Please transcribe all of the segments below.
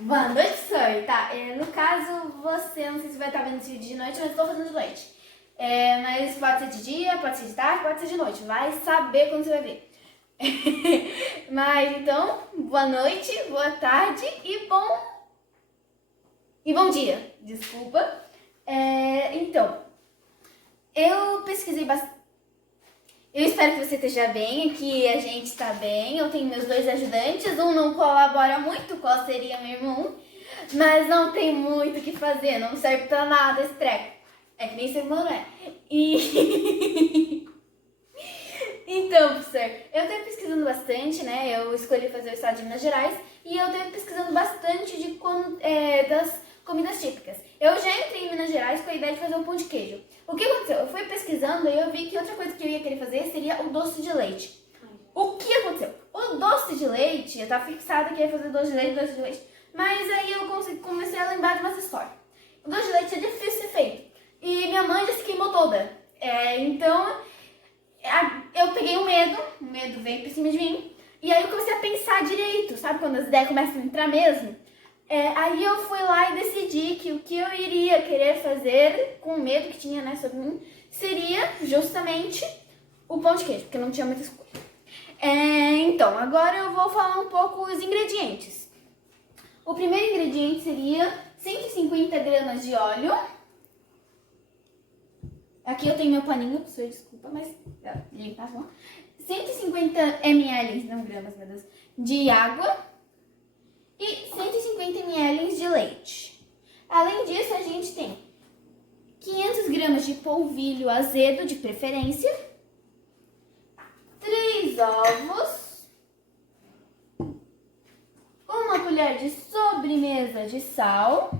Boa noite, professor. Tá, no caso, você, não sei se vai estar vendo esse vídeo de noite, mas estou fazendo de noite. Mas pode ser de dia, pode ser de tarde, pode ser de noite. Vai saber quando você vai ver. Mas então, boa noite, boa tarde e bom dia. Desculpa. Então, eu pesquisei bastante. Eu espero que você esteja bem, que a gente está bem. Eu tenho meus dois ajudantes, um não colabora muito, qual seria meu irmão, mas não tem muito o que fazer, não serve pra nada esse treco. É que nem seu irmão, não é? Então, professor, eu tenho pesquisando bastante, né? Eu escolhi fazer o estado de Minas Gerais e eu tenho pesquisando bastante das comidas típicas. Eu já entrei em Minas Gerais com a ideia de fazer um pão de queijo. O que aconteceu? Eu fui pesquisando e eu vi que outra coisa que eu ia querer fazer seria o doce de leite. O que aconteceu? O doce de leite, eu tava fixada que ia fazer doce de leite, mas aí eu comecei a lembrar de umas histórias. O doce de leite é difícil de ser feito e minha mãe já se queimou toda. Então, eu peguei o medo veio por cima de mim, e aí eu comecei a pensar direito, sabe quando as ideias começam a entrar mesmo? Aí eu fui lá e decidi que o que eu iria querer fazer, com o medo que tinha, né, sobre mim, seria justamente o pão de queijo, porque não tinha muita escolha. Então, agora eu vou falar um pouco os ingredientes. O primeiro ingrediente seria 150 gramas de óleo. Aqui eu tenho meu paninho, professor, desculpa, mas limpar as mãos. 150 ml, não gramas, meu Deus, de água e 150 ml de leite. Além disso, a gente tem 500 gramas de polvilho azedo, de preferência, 3 ovos, uma colher de sobremesa de sal,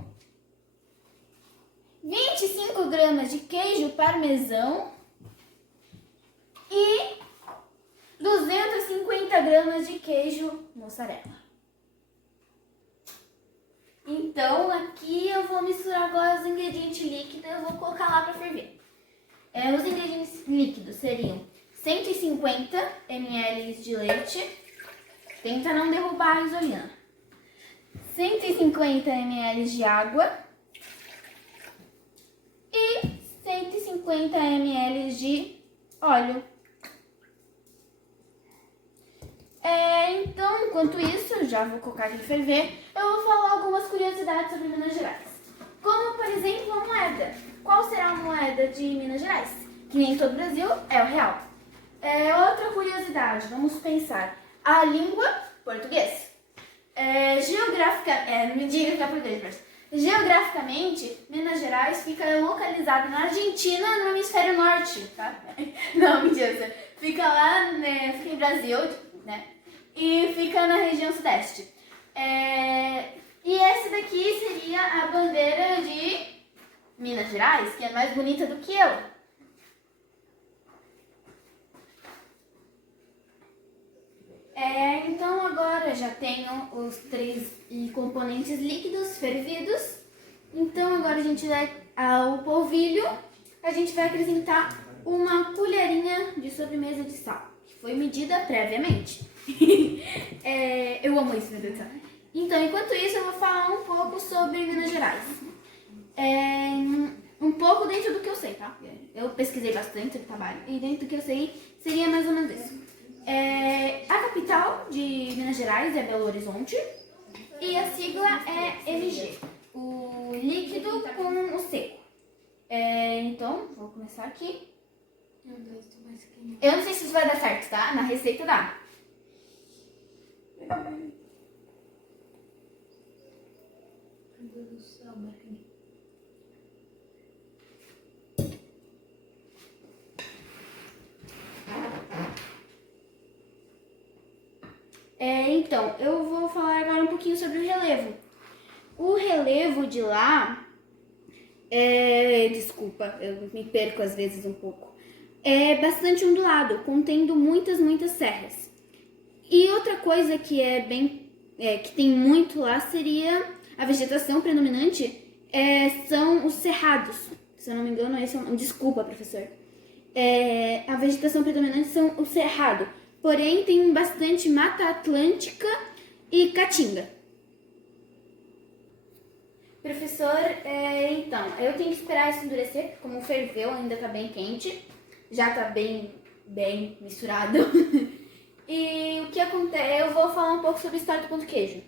25 gramas de queijo parmesão e 250 gramas de queijo mussarela. Então, aqui eu vou misturar agora os ingredientes líquidos e eu vou colocar lá para ferver. Os ingredientes líquidos seriam 150 ml de leite. Tenta não derrubar a isolina. 150 ml de água. E 150 ml de óleo. Então, enquanto isso, já vou colocar aqui ferver, eu vou falar algumas curiosidades sobre Minas Gerais. Como, por exemplo, a moeda. Qual será a moeda de Minas Gerais? Que nem todo o Brasil é o real. Outra curiosidade, vamos pensar. A língua, português. Me diga que é português, mas geograficamente, Minas Gerais fica localizado na Argentina, no hemisfério norte, tá? Não, mentira. Fica lá, né, fica em Brasil, né? E fica na região sudeste. E essa daqui seria a bandeira de Minas Gerais, que é mais bonita do que eu. Então agora já tenho os 3 componentes líquidos fervidos. Então agora a gente vai ao polvilho, a gente vai acrescentar uma colherinha de sobremesa de sal, que foi medida previamente. Eu amo isso, meu Deus do céu. Então, enquanto isso, eu vou falar um pouco sobre Minas Gerais. Um pouco dentro do que eu sei, tá? Eu pesquisei bastante sobre trabalho e dentro do que eu sei seria mais ou menos isso. A capital de Minas Gerais é Belo Horizonte e a sigla é MG, o líquido com o seco. Então, vou começar aqui. Eu não sei se isso vai dar certo, tá? Na receita dá. Meu Deus do céu, Marquinhos. Então, eu vou falar agora um pouquinho sobre o relevo. O relevo de lá, desculpa, eu me perco às vezes um pouco, é bastante ondulado, contendo muitas serras. E outra coisa que que tem muito lá seria a vegetação predominante, são os cerrados. Se eu não me engano, esse é desculpa, professor. A vegetação predominante são o cerrado. Porém, tem bastante mata atlântica e caatinga. Professor, então, eu tenho que esperar isso endurecer, porque como ferveu, ainda tá bem quente. Já tá bem misturado. E o que acontece? Eu vou falar um pouco sobre a história do pão de queijo.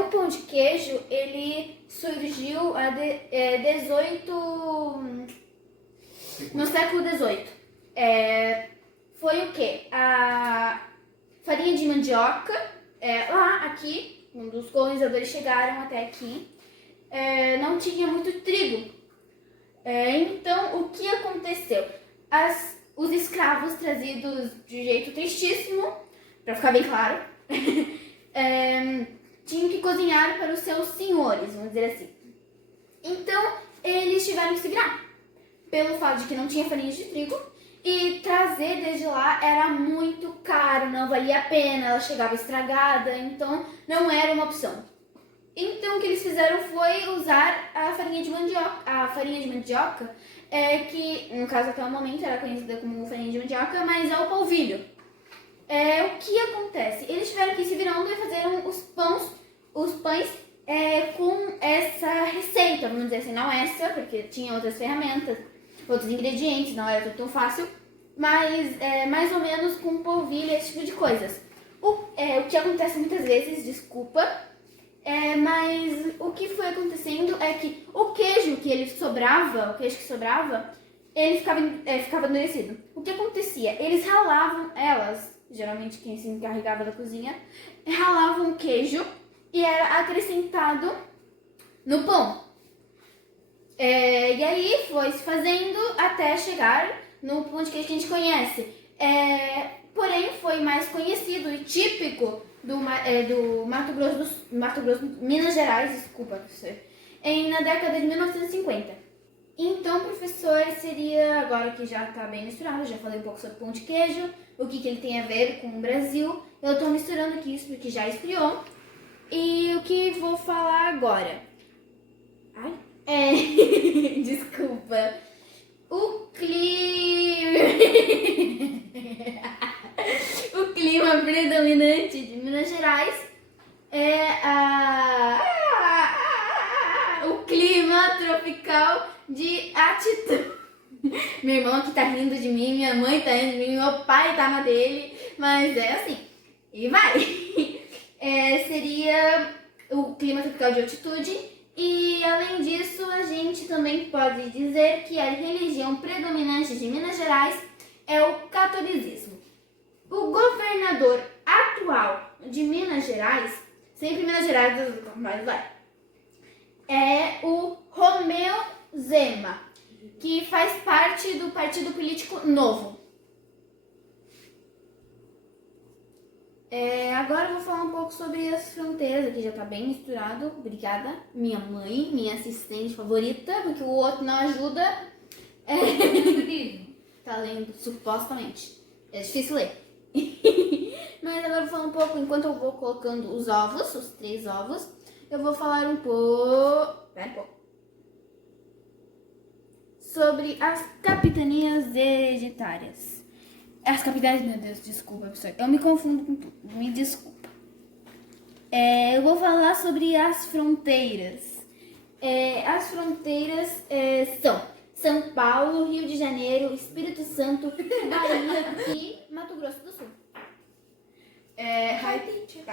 O pão de queijo, ele surgiu no século XVIII. Foi o quê? A farinha de mandioca, aqui, quando os colonizadores chegaram até aqui, não tinha muito trigo. Então, o que aconteceu? Os escravos trazidos de jeito tristíssimo, para ficar bem claro, tinham que cozinhar para os seus senhores, vamos dizer assim. Então, eles tiveram que se virar, pelo fato de que não tinha farinha de trigo, e trazer desde lá era muito caro, não valia a pena, ela chegava estragada, então não era uma opção. Então, o que eles fizeram foi usar a farinha de mandioca, que no caso até o momento era conhecida como farinha de mandioca, mas é o polvilho. O que acontece? Eles tiveram que ir se virando e fazeram os pães com essa receita, vamos dizer assim, não essa, porque tinha outras ferramentas, outros ingredientes, não era tudo tão fácil, mas mais ou menos com polvilho, esse tipo de coisas. O que acontece muitas vezes, desculpa, mas o que foi acontecendo é que o queijo que sobrava, ele ficava endurecido. O que acontecia? Eles ralavam, geralmente quem se encarregava da cozinha, ralavam o queijo e era acrescentado no pão. E aí foi se fazendo até chegar no pão de queijo que a gente conhece. Porém, foi mais conhecido e típico do Mato Grosso, Minas Gerais, desculpa, professor, na década de 1950. Então, professor, seria, agora que já está bem misturado, já falei um pouco sobre pão de queijo, o que ele tem a ver com o Brasil. Eu estou misturando aqui isso porque já esfriou. E o que vou falar agora? Desculpa. O clima predominante de Minas Gerais é o clima tropical de atitude. Meu irmão aqui tá rindo de mim, minha mãe tá rindo de mim, meu pai tá na dele, mas é assim. E vai. Seria o clima tropical de altitude. E além disso, a gente também pode dizer que a religião predominante de Minas Gerais é o catolicismo. O governador atual de Minas Gerais, sempre Minas Gerais, mas vai, é o Romeu Zema, que faz parte do partido político Novo. Agora eu vou falar um pouco sobre as fronteiras, aqui já tá bem misturado, obrigada, minha mãe, minha assistente favorita, porque o outro não ajuda. Tá lendo, supostamente. É difícil ler. Mas agora eu vou falar um pouco, enquanto eu vou colocando os 3 ovos, eu vou falar um pouco sobre as capitanias hereditárias. As capitanias, meu Deus, desculpa, professor. Eu me confundo com tudo, me desculpa. Eu vou falar sobre as fronteiras. As fronteiras são São Paulo, Rio de Janeiro, Espírito Santo, Bahia e Mato Grosso do Sul. Hi, teacher.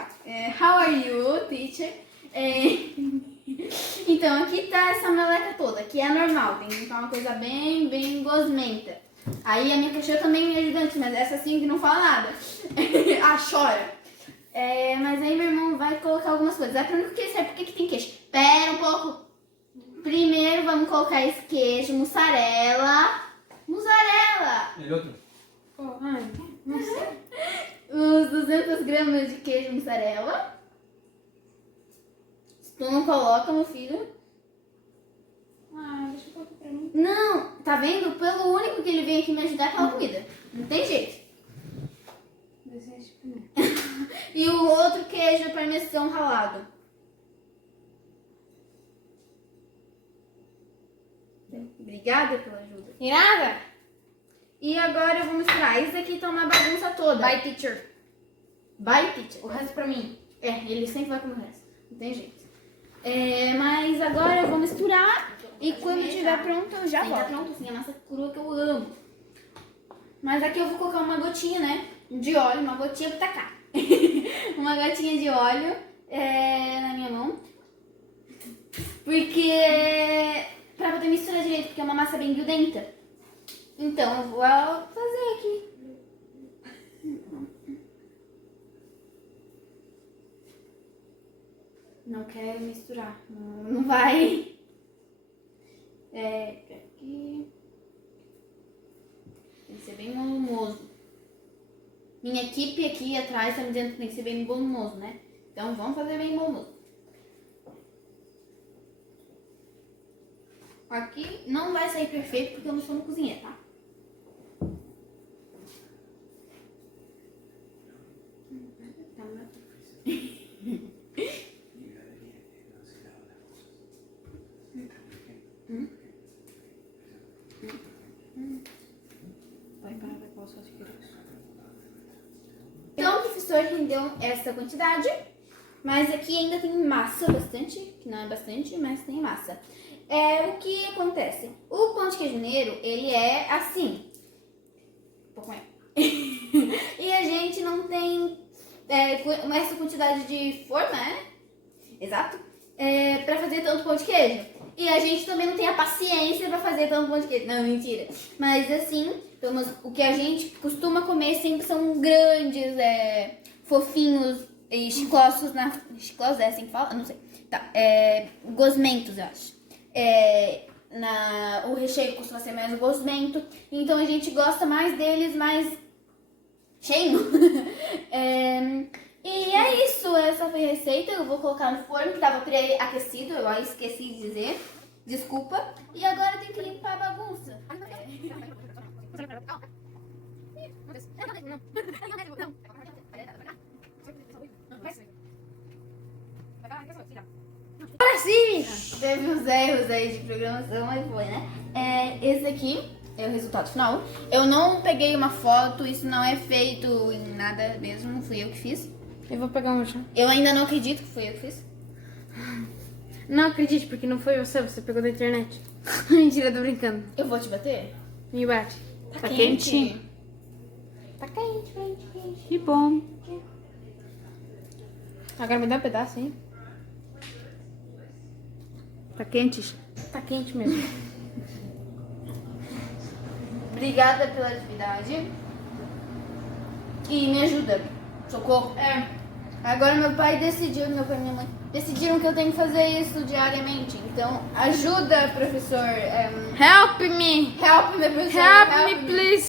How are you, teacher? Então, aqui tá essa meleca toda, que é normal, tem que ficar uma coisa bem gosmenta. Aí a minha cachorra também me ajuda antes, mas essa sim que não fala nada. Chora. Mas aí meu irmão vai colocar algumas coisas. Pra mim, por que tem queijo? Pera um pouco. Primeiro vamos colocar esse queijo, mussarela. Os 200 gramas de queijo mussarela. Se tu não coloca, meu filho. Deixa eu colocar pra mim. Não, tá vendo? Pelo único que ele veio aqui me ajudar é pela comida. Não tem jeito. Desejo comer. E o outro queijo parmesão ralado. Obrigada pela ajuda. E nada? E agora eu vou misturar. Isso aqui tá uma bagunça toda. Bye, teacher. Bye, teacher. O resto pra mim. Ele sempre vai comer o resto. Não tem jeito. Mas agora eu vou misturar e quando estiver pronto eu já Sim, volto. tá Pronto, assim, a massa crua que eu amo. Mas aqui eu vou colocar uma gotinha, né, de óleo, uma gotinha pra tacar. Uma gotinha de óleo na minha mão. Porque pra poder misturar direito, porque é uma massa bem grudenta. Então eu vou fazer aqui. Não quero misturar, não vai. Aqui. Tem que ser bem volumoso. Minha equipe aqui atrás tá me dizendo que tem que ser bem volumoso, né? Então vamos fazer bem volumoso. Aqui não vai sair perfeito porque eu não sou uma cozinheira, tá? Então o professor rendeu essa quantidade, mas aqui ainda tem massa bastante, que não é bastante, mas tem massa. O que acontece? O pão de queijo mineiro, ele é assim. Um pouco maior. E a gente não tem essa quantidade de forma, né? Exato. Pra fazer tanto pão de queijo. E a gente também não tem a paciência pra fazer tanto pão de queijo. Não, mentira. Mas assim, o que a gente costuma comer sempre são grandes, fofinhos e chiclosos. Chiclosos é assim que fala? Não sei. Tá. Gosmentos, eu acho. O recheio costuma ser mais gosmento. Então a gente gosta mais deles, mais cheio. E é isso, essa foi a receita. Eu vou colocar no forno que estava pré-aquecido, eu esqueci de dizer. Desculpa. E agora eu tenho que limpar a bagunça. Agora sim! Teve uns erros aí de programação, mas foi, né? Esse aqui é o resultado final. Eu não peguei uma foto, isso não é feito em nada mesmo, fui eu que fiz. Eu vou pegar um já. Eu ainda não acredito que foi eu que fiz. Não acredite, porque não foi você pegou da internet. Mentira, tô brincando. Eu vou te bater? Me bate. Tá quente? Tá quente, quente, quente. Que bom. Agora me dá um pedaço, hein? Tá quente? Tá quente mesmo. Obrigada pela atividade. E me ajuda. Socorro. Agora meu pai e minha mãe decidiram que eu tenho que fazer isso diariamente. Então, ajuda, professor. Help me! Help me, professor. Help me, please!